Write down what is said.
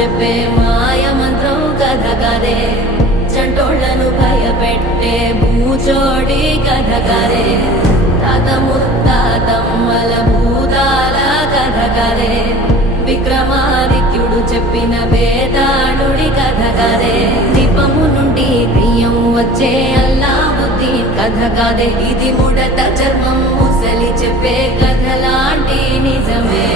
చెప్పే మాయ మంత్రం కథ కదే, చంటోళ్లను భయపెట్టే భూచోడి కథ కదే, తాత ముత్తాతమ్మల భూతాల కథ కదే, విక్రమాదిత్యుడు చెప్పిన వేదాళుడి కథ కదే, దీపము నుండి బియ్యం వచ్చే అల్లావుద్దీన్ కథ కదే, ఇది ముడత చర్మం ముసలి చెప్పే కథ లాంటి నిజమే.